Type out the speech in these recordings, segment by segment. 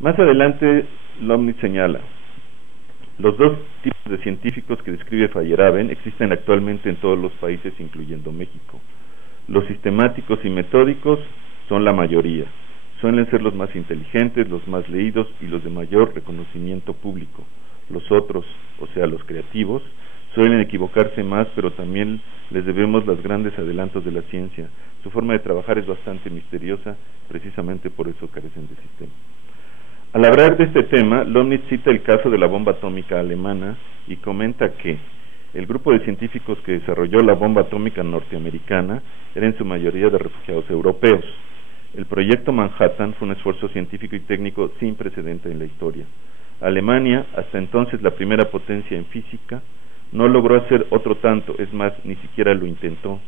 Más adelante, Lomnitz señala: los dos tipos de científicos que describe Feyerabend existen actualmente en todos los países, incluyendo México. Los sistemáticos y metódicos son la mayoría. Suelen ser los más inteligentes, los más leídos y los de mayor reconocimiento público. Los otros, o sea, los creativos, suelen equivocarse más, pero también les debemos los grandes adelantos de la ciencia. Su forma de trabajar es bastante misteriosa, precisamente por eso carecen de sistema. Al hablar de este tema, Lomnitz cita el caso de la bomba atómica alemana y comenta que el grupo de científicos que desarrolló la bomba atómica norteamericana era en su mayoría de refugiados europeos. El proyecto Manhattan fue un esfuerzo científico y técnico sin precedente en la historia. Alemania, hasta entonces la primera potencia en física, no logró hacer otro tanto, es más, ni siquiera lo intentó.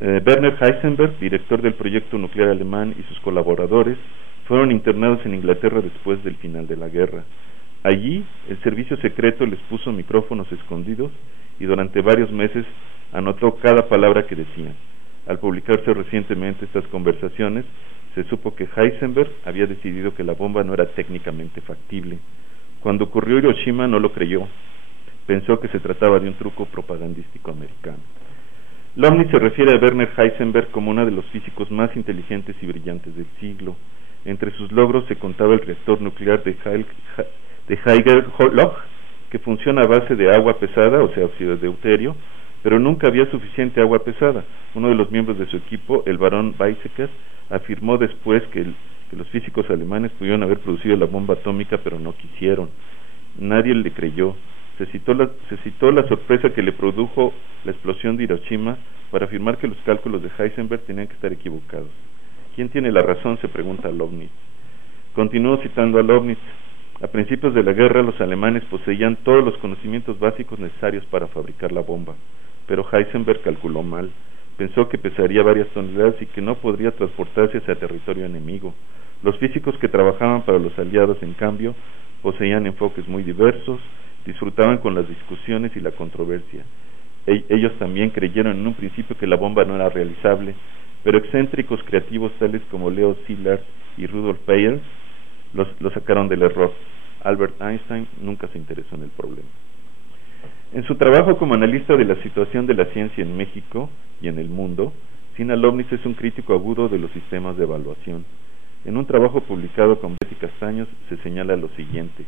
Werner Heisenberg, director del proyecto nuclear alemán, y sus colaboradores fueron internados en Inglaterra después del final de la guerra. Allí, el servicio secreto les puso micrófonos escondidos y durante varios meses anotó cada palabra que decían. Al publicarse recientemente estas conversaciones, se supo que Heisenberg había decidido que la bomba no era técnicamente factible. Cuando ocurrió Hiroshima no lo creyó. Pensó que se trataba de un truco propagandístico americano. Lomnitz se refiere a Werner Heisenberg como uno de los físicos más inteligentes y brillantes del siglo. Entre sus logros se contaba el reactor nuclear de Haiger-Loch, que funciona a base de agua pesada, o sea, óxido de deuterio, pero nunca había suficiente agua pesada. Uno de los miembros de su equipo, el barón Weizsäcker, afirmó después que los físicos alemanes pudieron haber producido la bomba atómica, pero no quisieron. Nadie le creyó. Se citó la sorpresa que le produjo la explosión de Hiroshima para afirmar que los cálculos de Heisenberg tenían que estar equivocados. ¿Quién tiene la razón?, se pregunta Lomnitz. Continúo citando a Lomnitz. A principios de la guerra, los alemanes poseían todos los conocimientos básicos necesarios para fabricar la bomba, pero Heisenberg calculó mal. Pensó que pesaría varias toneladas y que no podría transportarse hacia territorio enemigo. Los físicos que trabajaban para los aliados, en cambio, poseían enfoques muy diversos, disfrutaban con las discusiones y la controversia. Ellos también creyeron en un principio que la bomba no era realizable, pero excéntricos creativos tales como Leo Szilard y Rudolf Peyer lo sacaron del error. Albert Einstein nunca se interesó en el problema. En su trabajo como analista de la situación de la ciencia en México y en el mundo, Sina Lomnitz es un crítico agudo de los sistemas de evaluación. En un trabajo publicado con Betty Castaños se señala lo siguiente: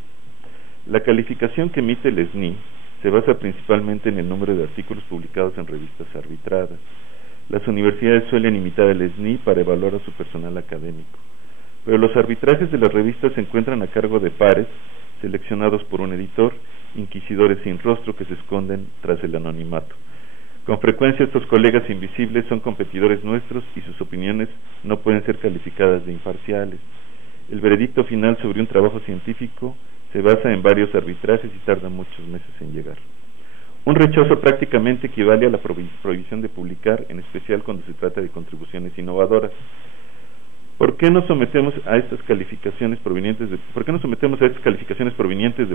la calificación que emite el SNI se basa principalmente en el número de artículos publicados en revistas arbitradas. Las universidades suelen imitar el SNI para evaluar a su personal académico, pero los arbitrajes de las revistas se encuentran a cargo de pares seleccionados por un editor, inquisidores sin rostro que se esconden tras el anonimato. Con frecuencia estos colegas invisibles son competidores nuestros y sus opiniones no pueden ser calificadas de imparciales. El veredicto final sobre un trabajo científico se basa en varios arbitrajes y tarda muchos meses en llegar. Un rechazo prácticamente equivale a la prohibición de publicar, en especial cuando se trata de contribuciones innovadoras. ¿Por qué nos sometemos a estas calificaciones provenientes de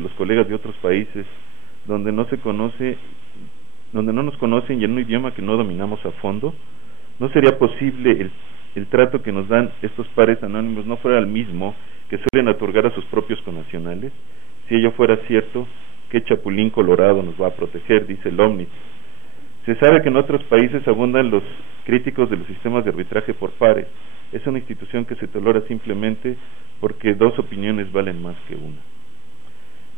los colegas de otros países donde no nos conocen y en un idioma que no dominamos a fondo? ¿No sería posible el trato que nos dan estos pares anónimos no fuera el mismo que suelen otorgar a sus propios connacionales? Si ello fuera cierto, ¿qué chapulín colorado nos va a proteger?, dice Lomnitz. Se sabe que en otros países abundan los críticos de los sistemas de arbitraje por pares. Es una institución que se tolera simplemente porque dos opiniones valen más que una.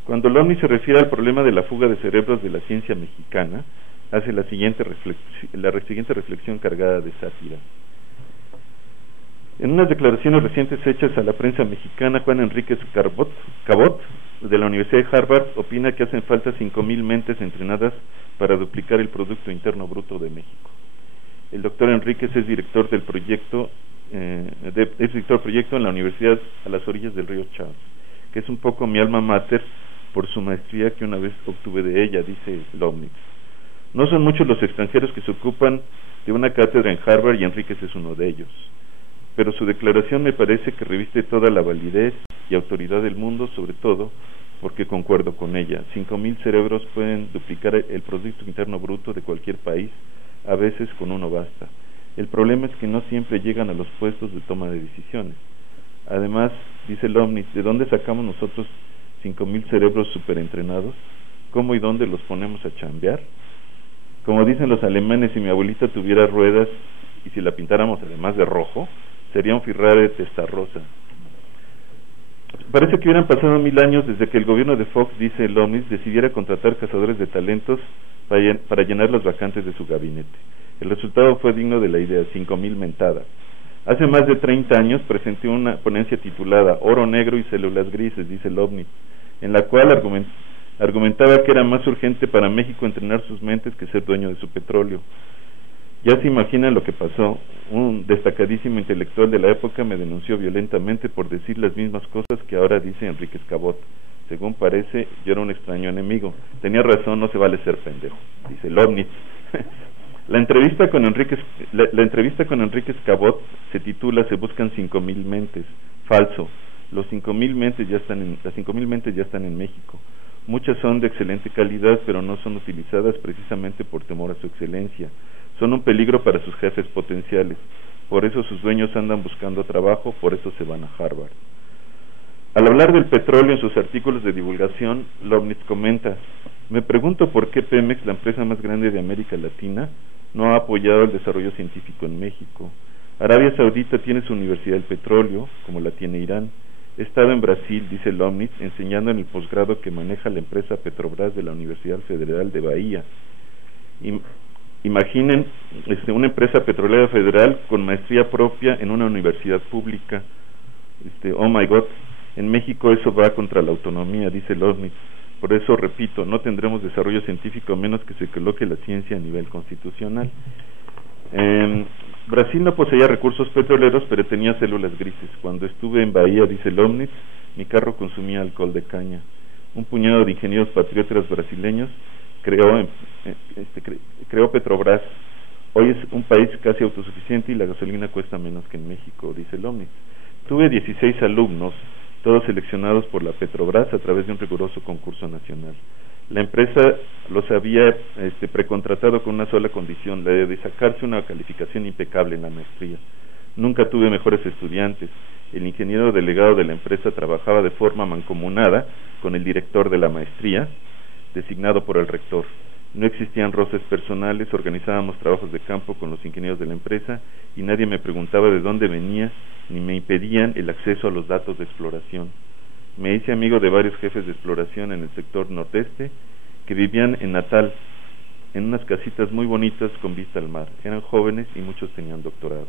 Cuando Lomnitz se refiere al problema de la fuga de cerebros de la ciencia mexicana, hace la siguiente reflexión cargada de sátira. En unas declaraciones recientes hechas a la prensa mexicana, Juan Enríquez Cabot, de la Universidad de Harvard, opina que hacen falta 5,000 mentes entrenadas para duplicar el Producto Interno Bruto de México. El doctor Enríquez es director del proyecto en la Universidad a las orillas del río Charles, que es un poco mi alma mater por su maestría que una vez obtuve de ella, dice Lomnitz. No son muchos los extranjeros que se ocupan de una cátedra en Harvard y Enríquez es uno de ellos, pero su declaración me parece que reviste toda la validez y autoridad del mundo, sobre todo porque concuerdo con ella. 5,000 cerebros pueden duplicar el Producto Interno Bruto de cualquier país, a veces con uno basta. El problema es que no siempre llegan a los puestos de toma de decisiones. Además, dice Lomnitz, ¿de dónde sacamos nosotros 5,000 cerebros superentrenados? ¿Cómo y dónde los ponemos a chambear? Como dicen los alemanes, si mi abuelita tuviera ruedas y si la pintáramos además de rojo, sería un Ferrari testarrosa. Parece que hubieran pasado 1000 años desde que el gobierno de Fox, dice Lomnitz, decidiera contratar cazadores de talentos para llenar las vacantes de su gabinete. El resultado fue digno de la idea, 5,000 mentadas. Hace más de 30 años presenté una ponencia titulada Oro Negro y Células Grises, dice Lomnitz, en la cual argumentaba que era más urgente para México entrenar sus mentes que ser dueño de su petróleo. Ya se imaginan lo que pasó. Un destacadísimo intelectual de la época me denunció violentamente por decir las mismas cosas que ahora dice Enríquez Cabot. Según parece, yo era un extraño enemigo. Tenía razón, no se vale ser pendejo, dice Lomnitz. La entrevista con Enríquez Cabot se titula Se buscan 5,000 mentes. Falso. Las 5,000 mentes ya están en México. Muchas son de excelente calidad, pero no son utilizadas precisamente por temor a su excelencia. Son un peligro para sus jefes potenciales. Por eso sus dueños andan buscando trabajo, por eso se van a Harvard. Al hablar del petróleo en sus artículos de divulgación, Lomnitz comenta: me pregunto por qué Pemex, la empresa más grande de América Latina, no ha apoyado el desarrollo científico en México. Arabia Saudita tiene su Universidad del Petróleo, como la tiene Irán. He estado en Brasil, dice Lomnitz, enseñando en el posgrado que maneja la empresa Petrobras de la Universidad Federal de Bahía. Imaginen una empresa petrolera federal con maestría propia en una universidad pública. Oh my God, en México eso va contra la autonomía, dice Lomnitz. Por eso, repito, no tendremos desarrollo científico a menos que se coloque la ciencia a nivel constitucional. Brasil no poseía recursos petroleros, pero tenía células grises. Cuando estuve en Bahía, dice Lomnitz, mi carro consumía alcohol de caña. Un puñado de ingenieros patriotas brasileños creó Petrobras. Hoy es un país casi autosuficiente y la gasolina cuesta menos que en México, dice Lomnitz. Tuve 16 alumnos, todos seleccionados por la Petrobras a través de un riguroso concurso nacional. La empresa los había precontratado con una sola condición, la de sacarse una calificación impecable en la maestría. Nunca tuve mejores estudiantes. El ingeniero delegado de la empresa trabajaba de forma mancomunada con el director de la maestría, designado por el rector. No existían roces personales, organizábamos trabajos de campo con los ingenieros de la empresa y nadie me preguntaba de dónde venía ni me impedían el acceso a los datos de exploración. Me hice amigo de varios jefes de exploración en el sector nordeste que vivían en Natal, en unas casitas muy bonitas con vista al mar. Eran jóvenes y muchos tenían doctorado.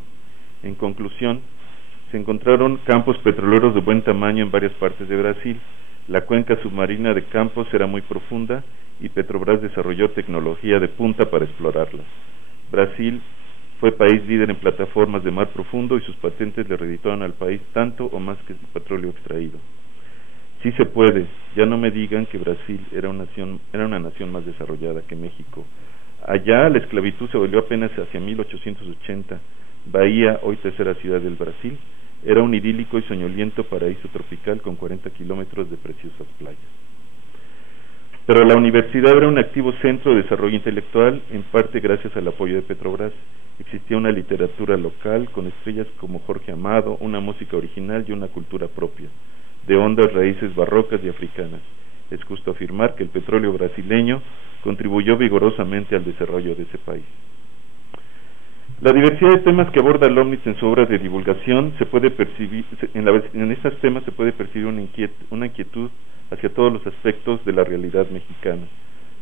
En conclusión, se encontraron campos petroleros de buen tamaño en varias partes de Brasil. La cuenca submarina de Campos era muy profunda y Petrobras desarrolló tecnología de punta para explorarlas. Brasil fue país líder en plataformas de mar profundo y sus patentes le redituaron al país tanto o más que el petróleo extraído. Sí se puede, ya no me digan que Brasil era una nación más desarrollada que México. Allá la esclavitud se volvió apenas hacia 1880. Bahía, hoy tercera ciudad del Brasil, era un idílico y soñoliento paraíso tropical con 40 kilómetros de preciosas playas. Pero la universidad era un activo centro de desarrollo intelectual, en parte gracias al apoyo de Petrobras. Existía una literatura local con estrellas como Jorge Amado, una música original y una cultura propia, de hondas raíces barrocas y africanas. Es justo afirmar que el petróleo brasileño contribuyó vigorosamente al desarrollo de ese país. La diversidad de temas que aborda Lomnitz en su obra de divulgación se puede percibir, en estos temas se puede percibir una inquietud hacia todos los aspectos de la realidad mexicana.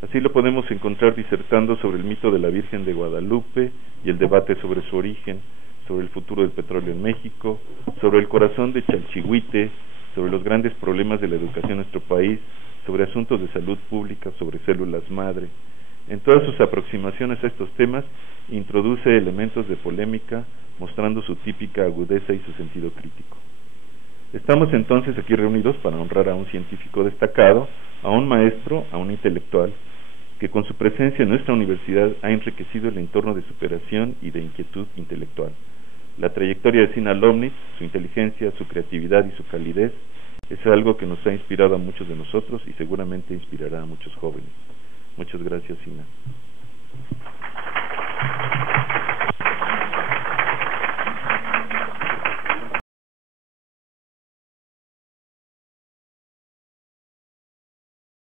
Así lo podemos encontrar disertando sobre el mito de la Virgen de Guadalupe y el debate sobre su origen, sobre el futuro del petróleo en México, sobre el corazón de Chalchihuite, sobre los grandes problemas de la educación en nuestro país, sobre asuntos de salud pública, sobre células madre. En todas sus aproximaciones a estos temas, introduce elementos de polémica, mostrando su típica agudeza y su sentido crítico. Estamos entonces aquí reunidos para honrar a un científico destacado, a un maestro, a un intelectual, que con su presencia en nuestra universidad ha enriquecido el entorno de superación y de inquietud intelectual. La trayectoria de Sina Lomnitz, su inteligencia, su creatividad y su calidez, es algo que nos ha inspirado a muchos de nosotros y seguramente inspirará a muchos jóvenes. Muchas gracias, Sina.